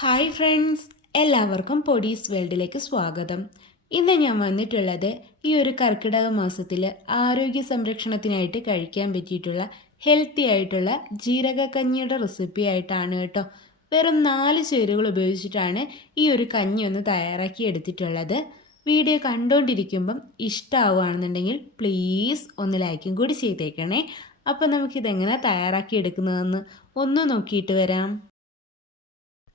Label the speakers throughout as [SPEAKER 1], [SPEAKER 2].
[SPEAKER 1] Hi friends എല്ലാവർക്കും പൊടീസ് വേൾഡിലേക്ക് സ്വാഗതം. ഇന്ന് ഞാൻ വന്നിട്ടുള്ളത് ഈ ഒരു കർക്കിടക മാസത്തിൽ ആരോഗ്യ സംരക്ഷണത്തിനായിട്ട് കഴിക്കാൻ പറ്റിയിട്ടുള്ള ഹെൽത്തി ആയിട്ടുള്ള ജീരകക്കഞ്ഞിയുടെ റെസിപ്പി ആയിട്ടാണ് കേട്ടോ. വെറും നാല് ചേരുകൾ ഉപയോഗിച്ചിട്ടാണ് ഈ ഒരു കഞ്ഞി ഒന്ന് തയ്യാറാക്കി എടുത്തിട്ടുള്ളത്. വീഡിയോ കണ്ടുകൊണ്ടിരിക്കുമ്പം ഇഷ്ടമാവുകയാണെന്നുണ്ടെങ്കിൽ പ്ലീസ് ഒന്ന് ലൈക്കും കൂടി ചെയ്തേക്കണേ. അപ്പോൾ നമുക്കിതെങ്ങനെ തയ്യാറാക്കി എടുക്കുന്നതെന്ന് ഒന്ന് നോക്കിയിട്ട് വരാം.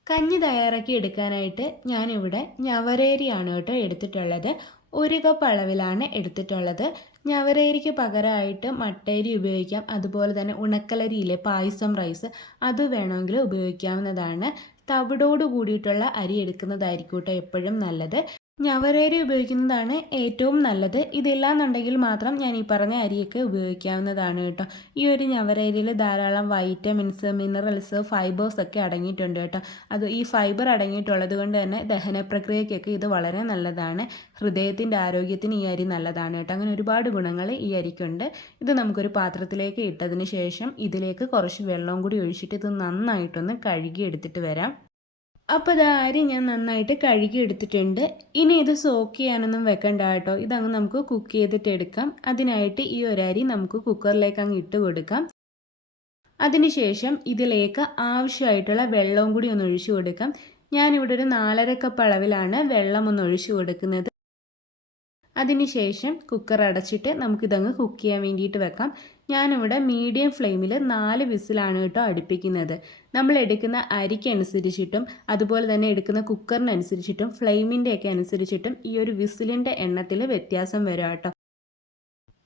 [SPEAKER 1] കഞ്ഞി തയ്യാറാക്കി എടുക്കാനായിട്ട് ഞാനിവിടെ ഞവരേരിയാണ് കേട്ടോ എടുത്തിട്ടുള്ളത്. ഒരു കപ്പ് അളവിലാണ് എടുത്തിട്ടുള്ളത്. ഞവരേരിക്ക് പകരമായിട്ട് മട്ടേരി ഉപയോഗിക്കാം. അതുപോലെ തന്നെ ഉണക്കലരിയിലെ പായസം റൈസ് അത് വേണമെങ്കിൽ ഉപയോഗിക്കാവുന്നതാണ്. തവിടോട് കൂടിയിട്ടുള്ള അരി എടുക്കുന്നതായിരിക്കും കേട്ടോ എപ്പോഴും നല്ലത്. ഞവരേരി ഉപയോഗിക്കുന്നതാണ് ഏറ്റവും നല്ലത്. ഇതില്ലാന്നുണ്ടെങ്കിൽ മാത്രം ഞാൻ ഈ പറഞ്ഞ അരിയൊക്കെ ഉപയോഗിക്കാവുന്നതാണ് കേട്ടോ. ഈ ഒരു ഞവരേരിയിൽ ധാരാളം വൈറ്റമിൻസ് മിനറൽസ് ഫൈബേഴ്സ് ഒക്കെ അടങ്ങിയിട്ടുണ്ട് കേട്ടോ. അത് ഈ ഫൈബർ അടങ്ങിയിട്ടുള്ളത് കൊണ്ട് തന്നെ ദഹന പ്രക്രിയക്കൊക്കെ ഇത് വളരെ നല്ലതാണ്. ഹൃദയത്തിന്റെ ആരോഗ്യത്തിന് ഈ അരി നല്ലതാണ് കേട്ടോ. അങ്ങനെ ഒരുപാട് ഗുണങ്ങൾ ഈ അരിക്കുണ്ട്. ഇത് നമുക്കൊരു പാത്രത്തിലേക്ക് ഇട്ടതിന് ശേഷം ഇതിലേക്ക് കുറച്ച് വെള്ളവും കൂടി ഒഴിച്ചിട്ട് ഇത് നന്നായിട്ടൊന്ന് കഴുകി എടുത്തിട്ട് വരാം. അപ്പോൾ ഇത് അരി ഞാൻ നന്നായിട്ട് കഴുകി എടുത്തിട്ടുണ്ട്. ഇനി ഇത് സോക്ക് ചെയ്യാനൊന്നും വെക്കണ്ട കേട്ടോ. ഇതങ്ങ് നമുക്ക് കുക്ക് ചെയ്തിട്ട് എടുക്കാം. അതിനായിട്ട് ഈ ഒരു അരി നമുക്ക് കുക്കറിലേക്ക് അങ്ങ് ഇട്ട് കൊടുക്കാം. അതിനുശേഷം ഇതിലേക്ക് ആവശ്യമായിട്ടുള്ള വെള്ളവും കൂടി ഒന്ന് ഒഴിച്ചു കൊടുക്കാം. ഞാനിവിടെ ഒരു നാലര കപ്പ് അളവിലാണ് വെള്ളം ഒന്ന് ഒഴിച്ചു കൊടുക്കുന്നത്. അതിനുശേഷം കുക്കർ അടച്ചിട്ട് നമുക്കിതങ്ങ് കുക്ക് ചെയ്യാൻ വേണ്ടിയിട്ട് വെക്കാം. ഞാനിവിടെ മീഡിയം ഫ്ലെയിമിൽ നാല് വിസിലാണ് കേട്ടോ അടുപ്പിക്കുന്നത്. നമ്മൾ എടുക്കുന്ന അരിക്കനുസരിച്ചിട്ടും അതുപോലെ തന്നെ എടുക്കുന്ന കുക്കറിനനുസരിച്ചിട്ടും ഫ്ലെയിമിന്റെയൊക്കെ അനുസരിച്ചിട്ടും ഈ ഒരു വിസിലിന്റെ എണ്ണത്തിൽ വ്യത്യാസം വരും കേട്ടോ.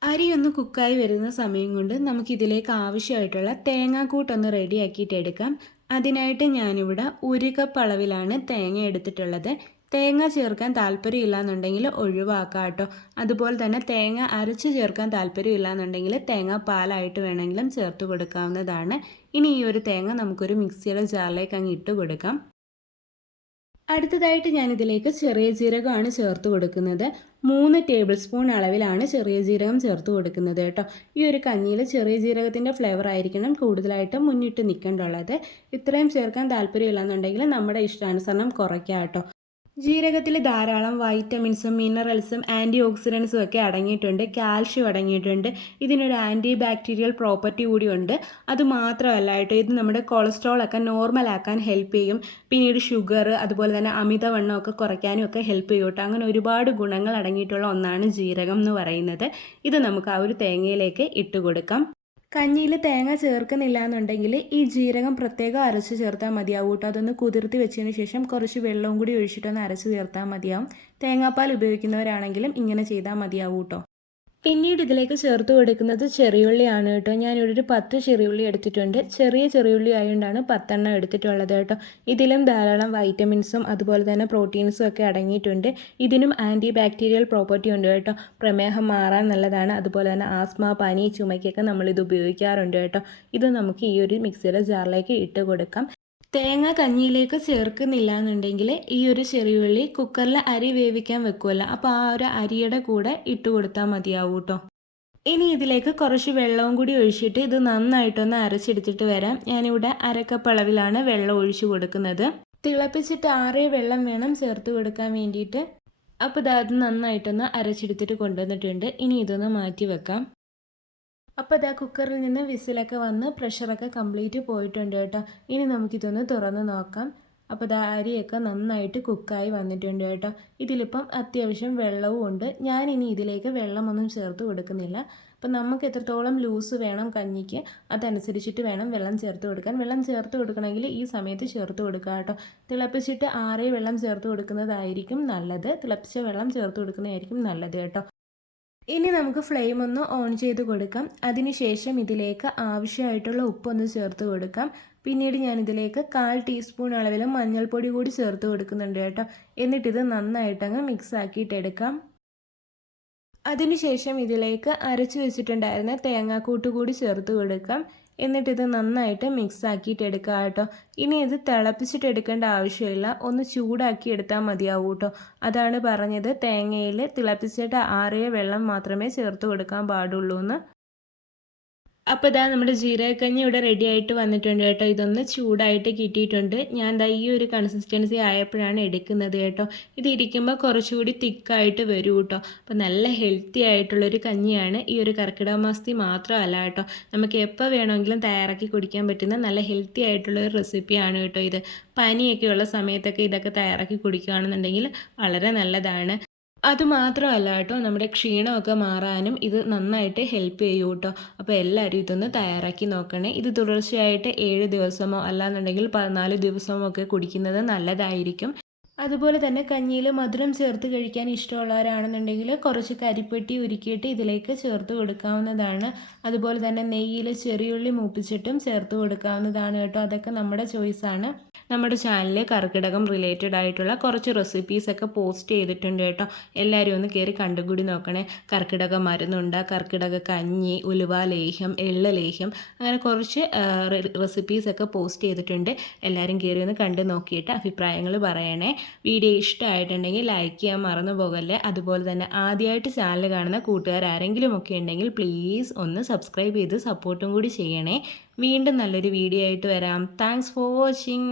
[SPEAKER 1] അരി ഒന്ന് കുക്കായി വരുന്ന സമയം കൊണ്ട് നമുക്കിതിലേക്ക് ആവശ്യമായിട്ടുള്ള തേങ്ങാക്കൂട്ടൊന്ന് റെഡിയാക്കിയിട്ട് എടുക്കാം. അതിനായിട്ട് ഞാനിവിടെ ഒരു കപ്പ് അളവിലാണ് തേങ്ങ എടുത്തിട്ടുള്ളത്. തേങ്ങ ചേർക്കാൻ താല്പര്യമില്ല എന്നുണ്ടെങ്കിൽ ഒഴിവാക്കാം കേട്ടോ. അതുപോലെ തന്നെ തേങ്ങ അരച്ച് ചേർക്കാൻ താല്പര്യമില്ല എന്നുണ്ടെങ്കിൽ തേങ്ങ പാലായിട്ട് വേണമെങ്കിലും ചേർത്ത് കൊടുക്കാവുന്നതാണ്. ഇനി ഈ ഒരു തേങ്ങ നമുക്കൊരു മിക്സിയുടെ ജാറിലേക്ക് അങ്ങ് ഇട്ട് കൊടുക്കാം. അടുത്തതായിട്ട് ഞാനിതിലേക്ക് ചെറിയ ജീരകമാണ് ചേർത്ത് കൊടുക്കുന്നത്. മൂന്ന് ടേബിൾ സ്പൂൺ അളവിലാണ് ചെറിയ ജീരകം ചേർത്ത് കൊടുക്കുന്നത് കേട്ടോ. ഈ ഒരു കഞ്ഞിയിൽ ചെറിയ ജീരകത്തിന്റെ ഫ്ലേവർ ആയിരിക്കണം കൂടുതലായിട്ട് മുന്നിട്ട് നിൽക്കേണ്ടുള്ളത് ഇത്രയും ചേർക്കാൻ താല്പര്യമില്ല നമ്മുടെ ഇഷ്ടാനുസരണം കുറയ്ക്കാം കേട്ടോ. ജീരകത്തിൽ ധാരാളം വൈറ്റമിൻസും മിനറൽസും ആന്റി ഓക്സിഡൻസും ഒക്കെ അടങ്ങിയിട്ടുണ്ട് കാൽഷ്യം അടങ്ങിയിട്ടുണ്ട്. ഇതിനൊരു ആന്റി ബാക്ടീരിയൽ പ്രോപ്പർട്ടി കൂടിയുണ്ട്. അത് മാത്രമല്ല ഇത് നമ്മുടെ കൊളസ്ട്രോൾ ഒക്കെ നോർമൽ ആക്കാൻ ഹെൽപ്പ് ചെയ്യും. പിന്നീട് ഷുഗർ അതുപോലെ തന്നെ അമിതവണ്ണം ഒക്കെ കുറയ്ക്കാനും ഒക്കെ ഹെൽപ്പ് ചെയ്യും കേട്ടോ. അങ്ങനെ ഒരുപാട് ഗുണങ്ങൾ അടങ്ങിയിട്ടുള്ള ഒന്നാണ് ജീരകം എന്ന് പറയുന്നത്. ഇത് നമുക്ക് ആ ഒരു തേങ്ങയിലേക്ക് ഇട്ട് കൊടുക്കാം. കഞ്ഞിയിൽ തേങ്ങ ചേർക്കുന്നില്ല എന്നുണ്ടെങ്കിൽ ഈ ജീരകം പ്രത്യേകം അരച്ച് ചേർത്താൽ മതിയാവും കേട്ടോ. അതൊന്ന് കുതിർത്തി വെച്ചതിന് ശേഷം കുറച്ച് വെള്ളവും കൂടി ഒഴിച്ചിട്ടൊന്ന് അരച്ച് ചേർത്താൽ മതിയാവും. തേങ്ങാപ്പാൽ ഉപയോഗിക്കുന്നവരാണെങ്കിലും ഇങ്ങനെ ചെയ്താൽ മതിയാവും കേട്ടോ. പിന്നീട് ഇതിലേക്ക് ചേർത്ത് കൊടുക്കുന്നത് ചെറിയുള്ളിയാണ് കേട്ടോ. ഞാനിവിടെ പത്ത് ചെറിയുള്ളി എടുത്തിട്ടുണ്ട്. ചെറിയ ചെറിയുള്ളി ആയതുകൊണ്ടാണ് പത്തെണ്ണം എടുത്തിട്ടുള്ളത് കേട്ടോ. ഇതിലും ധാരാളം വൈറ്റമിൻസും അതുപോലെ തന്നെ പ്രോട്ടീൻസും ഒക്കെ അടങ്ങിയിട്ടുണ്ട്. ഇതിനും ആന്റി ബാക്ടീരിയൽ പ്രോപ്പർട്ടി ഉണ്ട് കേട്ടോ. പ്രമേഹം മാറാൻ നല്ലതാണ്. അതുപോലെ തന്നെ ആസ്മ പനി ചുമയ്ക്കൊക്കെ നമ്മളിത് ഉപയോഗിക്കാറുണ്ട് കേട്ടോ. ഇത് നമുക്ക് ഈ ഒരു മിക്സിയുടെ ജാറിലേക്ക് ഇട്ട് കൊടുക്കാം. തേങ്ങ കഞ്ഞിയിലേക്ക് ചേർക്കുന്നില്ല എന്നുണ്ടെങ്കിൽ ഈ ഒരു ചെറിയുള്ളി കുക്കറിൽ അരി വേവിക്കാൻ വെക്കുമല്ലോ അപ്പോൾ ആ ഒരു അരിയുടെ കൂടെ ഇട്ട് കൊടുത്താൽ മതിയാവും കേട്ടോ ഇനി ഇതിലേക്ക് കുറച്ച് വെള്ളവും കൂടി ഒഴിച്ചിട്ട് ഇത് നന്നായിട്ടൊന്ന് അരച്ചെടുത്തിട്ട് വരാം. ഞാനിവിടെ അരക്കപ്പ് അളവിലാണ് വെള്ളം ഒഴിച്ചു കൊടുക്കുന്നത്. തിളപ്പിച്ചിട്ട് ആറേ വെള്ളം വേണം ചേർത്ത് കൊടുക്കാൻ വേണ്ടിയിട്ട്. അപ്പോൾ ഇത് നന്നായിട്ടൊന്ന് അരച്ചെടുത്തിട്ട് കൊണ്ടുവന്നിട്ടുണ്ട്. ഇനി ഇതൊന്ന് മാറ്റി വെക്കാം. അപ്പോൾ ഇതാ കുക്കറിൽ നിന്ന് വിസിലൊക്കെ വന്ന് പ്രഷറൊക്കെ കംപ്ലീറ്റ് പോയിട്ടുണ്ട് കേട്ടോ. ഇനി നമുക്കിതൊന്ന് തുറന്ന് നോക്കാം. അപ്പോൾ ഇതാ അരിയൊക്കെ നന്നായിട്ട് കുക്കായി വന്നിട്ടുണ്ട് കേട്ടോ. ഇതിലിപ്പം അത്യാവശ്യം വെള്ളവും ഉണ്ട്. ഞാനിനി ഇതിലേക്ക് വെള്ളമൊന്നും ചേർത്ത് കൊടുക്കുന്നില്ല. അപ്പം നമുക്ക് എത്രത്തോളം ലൂസ് വേണം കഞ്ഞിക്ക് അതനുസരിച്ചിട്ട് വേണം വെള്ളം ചേർത്ത് കൊടുക്കാൻ. വെള്ളം ചേർത്ത് കൊടുക്കണമെങ്കിൽ ഈ സമയത്ത് ചേർത്ത് കൊടുക്കുക കേട്ടോ. തിളപ്പിച്ചിട്ട് ആറേ വെള്ളം ചേർത്ത് കൊടുക്കുന്നതായിരിക്കും നല്ലത്. തിളപ്പിച്ച വെള്ളം ചേർത്ത് കൊടുക്കുന്നതായിരിക്കും നല്ലത് കേട്ടോ. ഇനി നമുക്ക് ഫ്ലെയിം ഒന്ന് ഓൺ ചെയ്ത് കൊടുക്കാം. അതിനുശേഷം ഇതിലേക്ക് ആവശ്യമായിട്ടുള്ള ഉപ്പൊന്ന് ചേർത്ത് കൊടുക്കാം. പിന്നീട് ഞാൻ ഇതിലേക്ക് കാൽ ടീസ്പൂൺ അളവിൽ മഞ്ഞൾപ്പൊടി കൂടി ചേർത്ത് കൊടുക്കുന്നുണ്ട് കേട്ടോ. എന്നിട്ടിത് നന്നായിട്ടങ്ങ് മിക്സ് ആക്കിയിട്ടെടുക്കാം അതിനുശേഷം ഇതിലേക്ക് അരച്ചു വെച്ചിട്ടുണ്ടായിരുന്ന തേങ്ങാക്കൂട്ട് കൂടി ചേർത്ത് കൊടുക്കാം. എന്നിട്ടിത് നന്നായിട്ട് മിക്സ് ആക്കിയിട്ട് എടുക്കുക കേട്ടോ. ഇനി ഇത് തിളപ്പിച്ചിട്ട് എടുക്കേണ്ട ആവശ്യമില്ല. ഒന്ന് ചൂടാക്കി എടുത്താൽ മതിയാവൂ കേട്ടോ. അതാണ് പറഞ്ഞത്. തേങ്ങയിൽ തിളപ്പിച്ചിട്ട് ആറിയ വെള്ളം മാത്രമേ ചേർത്ത് കൊടുക്കാൻ പാടുള്ളൂ എന്ന് അപ്പോൾ ഇതാ നമ്മുടെ ജീരകക്കഞ്ഞി ഇവിടെ റെഡി ആയിട്ട് വന്നിട്ടുണ്ട് കേട്ടോ. ഇതൊന്ന് ചൂടായിട്ട് കിട്ടിയിട്ടുണ്ട്. ഞാൻ ദാ ഈ ഒരു കൺസിസ്റ്റൻസി ആയപ്പോഴാണ് എടുക്കുന്നത് കേട്ടോ. ഇത് ഇരിക്കുമ്പോൾ കുറച്ചുകൂടി തിക്കായിട്ട് വരും കേട്ടോ. അപ്പോൾ നല്ല ഹെൽത്തി ആയിട്ടുള്ളൊരു കഞ്ഞിയാണ് ഈ ഒരു കർക്കിടക മാസത്തിൽ മാത്രമല്ല കേട്ടോ. നമുക്ക് എപ്പോൾ വേണമെങ്കിലും തയ്യാറാക്കി കുടിക്കാൻ പറ്റുന്ന നല്ല ഹെൽത്തി ആയിട്ടുള്ള ഒരു റെസിപ്പിയാണ് കേട്ടോ ഇത്. പനിയൊക്കെയുള്ള സമയത്തൊക്കെ ഇതൊക്കെ തയ്യാറാക്കി കുടിക്കുകയാണെന്നുണ്ടെങ്കിൽ വളരെ നല്ലതാണ്. അതുമാത്രമല്ല കേട്ടോ നമ്മുടെ ക്ഷീണമൊക്കെ മാറാനും ഇത് നന്നായിട്ട് ഹെൽപ്പ് ചെയ്യും കേട്ടോ. അപ്പോൾ എല്ലാവരും ഇതൊന്ന് തയ്യാറാക്കി നോക്കണേ. ഇത് തുടർച്ചയായിട്ട് ഏഴ് ദിവസമോ അല്ലാന്നുണ്ടെങ്കിൽ പതിനാല് ദിവസമോ ഒക്കെ കുടിക്കുന്നത് നല്ലതായിരിക്കും. അതുപോലെ തന്നെ കഞ്ഞിയിൽ മധുരം ചേർത്ത് കഴിക്കാൻ ഇഷ്ടമുള്ളവരാണെന്നുണ്ടെങ്കിൽ കുറച്ച് കരിപ്പെട്ടി ഉരുക്കിയിട്ട് ഇതിലേക്ക് ചേർത്ത് കൊടുക്കാവുന്നതാണ്. അതുപോലെ തന്നെ നെയ്യിൽ ചെറിയുള്ളി മൂപ്പിച്ചിട്ടും ചേർത്ത് കൊടുക്കാവുന്നതാണ് കേട്ടോ. അതൊക്കെ നമ്മുടെ ചോയ്സാണ് നമ്മുടെ ചാനലിൽ കർക്കിടകം റിലേറ്റഡ് ആയിട്ടുള്ള കുറച്ച് റെസിപ്പീസൊക്കെ പോസ്റ്റ് ചെയ്തിട്ടുണ്ട് കേട്ടോ. എല്ലാവരും ഒന്ന് കയറി കണ്ടുകൂടി നോക്കണേ. കർക്കിടക മരുന്നുണ്ട് കർക്കിടക കഞ്ഞി ഉലുവ ലേഹ്യം എള്ള ലേഹ്യം അങ്ങനെ കുറച്ച് റെസിപ്പീസൊക്കെ പോസ്റ്റ് ചെയ്തിട്ടുണ്ട്. എല്ലാവരും കയറി ഒന്ന് കണ്ട് നോക്കിയിട്ട് അഭിപ്രായങ്ങൾ പറയണേ. വീഡിയോ ഇഷ്ടമായിട്ടുണ്ടെങ്കിൽ ലൈക്ക് ചെയ്യാൻ മറന്നു പോകല്ലേ. അതുപോലെ തന്നെ ആദ്യമായിട്ട് ചാനൽ കാണുന്ന കൂട്ടുകാർ ആരെങ്കിലും ഒക്കെ ഉണ്ടെങ്കിൽ പ്ലീസ് ഒന്ന് സബ്സ്ക്രൈബ് ചെയ്ത് സപ്പോർട്ടും കൂടി ചെയ്യണേ. വീണ്ടും നല്ലൊരു വീഡിയോ ആയിട്ട് വരാം. Thanks for watching